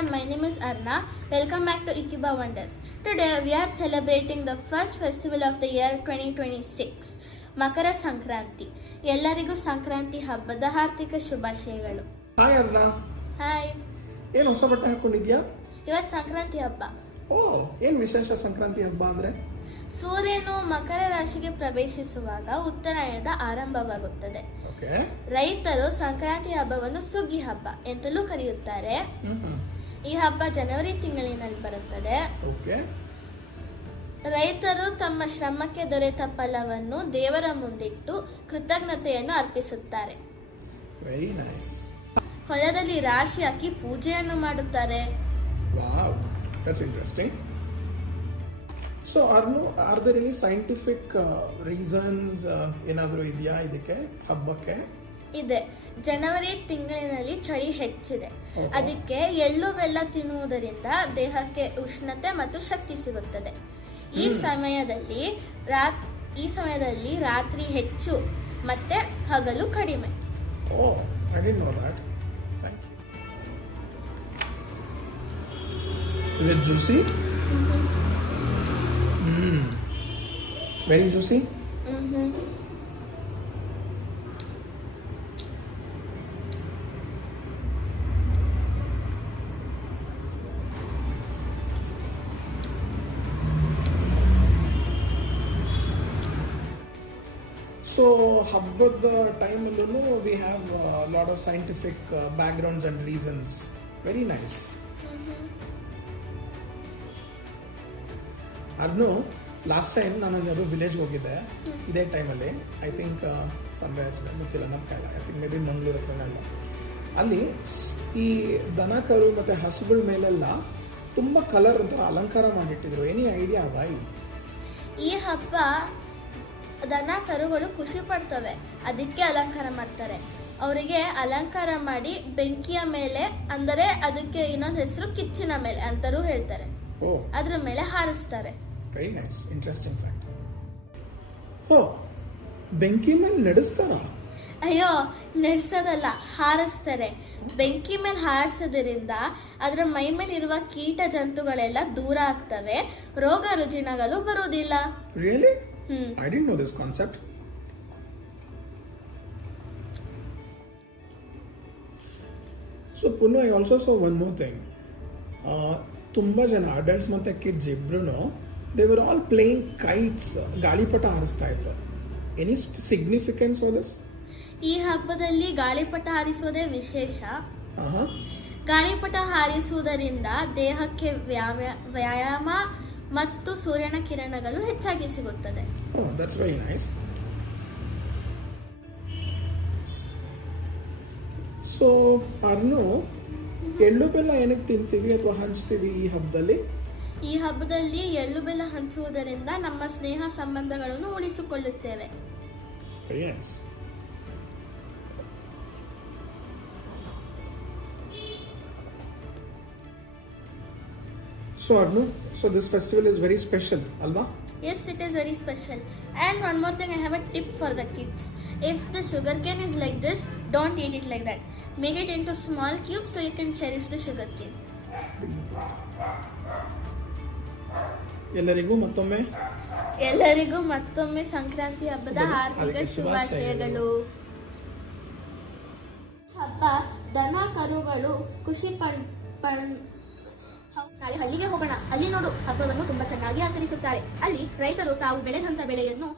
everyone, my name is Arna. Welcome back to Ikiba Wonders. Today we are celebrating the first festival of the year 2026, ಮಕರ ಸಂಕ್ರಾಂತಿ. ಎಲ್ಲರಿಗೂ ಸಂಕ್ರಾಂತಿ ಹಬ್ಬದ ಹಾರ್ದಿಕ ಶುಭಾಶಯಗಳು. Hi ಅರ್ನಾ. Hi. ಏನು ಹೊಸ ಬಟ್ಟೆ ಹಾಕೊಂಡಿದ್ಯಾ? ಇವತ್ತು ಸಂಕ್ರಾಂತಿ ಹಬ್ಬ. ಓ, ಏನು ವಿಶೇಷ ಸಂಕ್ರಾಂತಿ ಹಬ್ಬ ಅಂದ್ರೆ? ಸೂರ್ಯನು ಮಕರ ರಾಶಿಗೆ ಪ್ರವೇಶಿಸುವಾಗ ಉತ್ತರಾಯಣದ ಆರಂಭವಾಗುತ್ತದೆ. ಓಕೆ. ರೈತರು ಸಂಕ್ರಾಂತಿ ಹಬ್ಬವನ್ನು ಸುಗ್ಗಿ ಹಬ್ಬ ಎಂತಲೂ ಕರೆಯುತ್ತಾರೆ. ಈ ಹಬ್ಬ ಜನವರಿ ತಿಂಗಳಿನಲ್ಲಿ ಬರುತ್ತದೆ. ಓಕೆ. ರೈತರು ತಮ್ಮ ಶ್ರಮಕ್ಕೆ ದೊರೆತ ಫಲವನ್ನು ದೇವರ ಮುಂದಿಟ್ಟು ಕೃತಜ್ಞತೆಯನ್ನು ಅರ್ಪಿಸುತ್ತಾರೆ. Very nice. ಹೊಲದಲ್ಲಿ ರಾಶಿ ಹಾಕಿ ಪೂಜೆಯನ್ನು ಮಾಡುತ್ತಾರೆ. Wow, that's interesting. So are there any scientific reasons ಏನಾದರೂ ಇದೆಯಾ ಇದಕ್ಕೆ ಹಬ್ಬಕ್ಕೆ? ಇದೆ. ಜನವರಿ ತಿಂಗಳಿನಲ್ಲಿ ಚಳಿ ಹೆಚ್ಚಿದೆ. ಅದಕ್ಕೆ ಎಳ್ಳು ಬೆಲ್ಲ ತಿನ್ನುವುದರಿಂದ ದೇಹಕ್ಕೆ ಉಷ್ಣತೆ ಮತ್ತು ಶಕ್ತಿ ಸಿಗುತ್ತದೆ. ಈ ಸಮಯದಲ್ಲಿ ರಾತ್ರಿ ಹೆಚ್ಚು ಮತ್ತೆ ಹಗಲು ಕಡಿಮೆ. Oh, I didn't know that. Thank you. Is it juicy? Very juicy? So, ಹಬ್ಬದ ಟೈಮಲ್ಲೂ we have a lot of scientific backgrounds and reasons. Very nice. ಅದ್ನು ಲಾಸ್ಟ್ ಟೈಮ್ ನಾನು ಯಾವುದೋ ವಿಲೇಜ್ಗೆ ಹೋಗಿದ್ದೆ ಇದೇ ಟೈಮಲ್ಲಿ. ಐ ಥಿಂಕ್ ಸಮ್ವೇರ್ ಗೊತ್ತಿಲ್ಲ, ನಮ್ಮ ಕೈಲ I think maybe Mangaluru ಹತ್ರನೆಲ್ಲ. ಅಲ್ಲಿ ಈ ದನ ಕರು ಮತ್ತು ಹಸುಗಳ ಮೇಲೆಲ್ಲ ತುಂಬ ಕಲರ್ ಒಂಥರ ಅಲಂಕಾರ ಮಾಡಿಟ್ಟಿದ್ರು. Any idea Y? ಈ ಹಬ್ಬ ದನ ಕರುಗಳು ಖುಷಿ ಪಡ್ತವೆ, ಅದಕ್ಕೆ ಅಲಂಕಾರ ಮಾಡ್ತಾರೆ. ಅವರಿಗೆ ಅಲಂಕಾರ ಮಾಡಿ ಬೆಂಕಿಯ ಮೇಲೆ, ಅಂದರೆ ಅದಕ್ಕೆ ಇನ್ನೊಂದು ಹೆಸರು ಕಿಚ್ಚಿನ ಮೇಲೆ ಅಂತರೂ ಹೇಳ್ತಾರೆ, ಅದ್ರ ಮೇಲೆ ಹಾರಿಸ್ತಾರೆ. Very nice, interesting fact. ಓ, ಬೆಂಕಿ ಮೇಲೆ ನಡೆಸ್ತಾರ? ಅಯ್ಯೋ, ನಡೆಸೋದಲ್ಲ, ಹಾರಿಸ್ತಾರೆ. ಬೆಂಕಿ ಮೇಲೆ ಹಾರಿಸೋದ್ರಿಂದ ಅದರ ಮೈ ಮೇಲೆ ಇರುವ ಕೀಟ ಜಂತುಗಳೆಲ್ಲ ದೂರ ಆಗ್ತವೆ, ರೋಗ ರುಜಿನಗಳು ಬರುವುದಿಲ್ಲ. Really? I didn't know this concept. So Punu, I also saw one more thing. ತುಂಬಾ ಜನ ಅಡಲ್ಟ್ಸ್ ಮತ್ತೆ ಕಿಡ್ಸ್ ಇಬ್ರು they were all playing kites, ಗಾಳಿಪಟ ಹಾರಿಸ್ತಾ ಇದ್ರು. Any significance for this? ಈ ಹಬ್ಬದಲ್ಲಿ ಗಾಳಿಪಟ ಹಾರಿಸುವುದೇ ವಿಶೇಷ. ಗಾಳಿಪಟ ಹಾರಿಸುವುದರಿಂದ ದೇಹಕ್ಕೆ ವ್ಯಾಯಾಮ ಮತ್ತು ಸೂರ್ಯನ ಕಿರಣಗಳು ಹೆಚ್ಚಾಗಿ ಸಿಗುತ್ತದೆ. Oh, that's very nice. So, ಅರ್ನು, ಎಳ್ಳು ಬೆಲ್ಲ ಏನಕ್ಕೆ ತಿಂತೀವಿ ಅಥವಾ ಹಂಚ್ತೀವಿ ಈ ಹಬ್ಬದಲ್ಲಿ? ಈ ಹಬ್ಬದಲ್ಲಿ ಎಳ್ಳು ಬೆಲ್ಲ ಹಂಚುವುದರಿಂದ ನಮ್ಮ ಸ್ನೇಹ ಸಂಬಂಧಗಳನ್ನು ಉಳಿಸಿಕೊಳ್ಳುತ್ತೇವೆ. Very nice. So Arnu, so this festival is very special, alva? Yes, it is very special. And one more thing, I have a tip for the kids. If the sugarcane is like this, don't eat it like that. Make it into small cubes so you can cherish the sugarcane. ಎಲ್ಲರಿಗೂ ಮತ್ತೊಮ್ಮೆ ಸಂಕ್ರಾಂತಿ ಹಬ್ಬದ ಹಾರ್ದಿಕ ಶುಭಾಶಯಗಳು. ಹಬ್ಬ ದನ ಕರುಗಳು ಖುಷಿ ನಾಳೆ ಹಳ್ಳಿಗೆ ಹೋಗೋಣ. ಅಲ್ಲಿ ನೋಡು, ಹಬ್ಬವನ್ನು ತುಂಬಾ ಚೆನ್ನಾಗಿ ಆಚರಿಸುತ್ತಾರೆ. ಅಲ್ಲಿ ರೈತರು ತಾವು ಬೆಳೆದಂತ ಬೆಳೆಯನ್ನು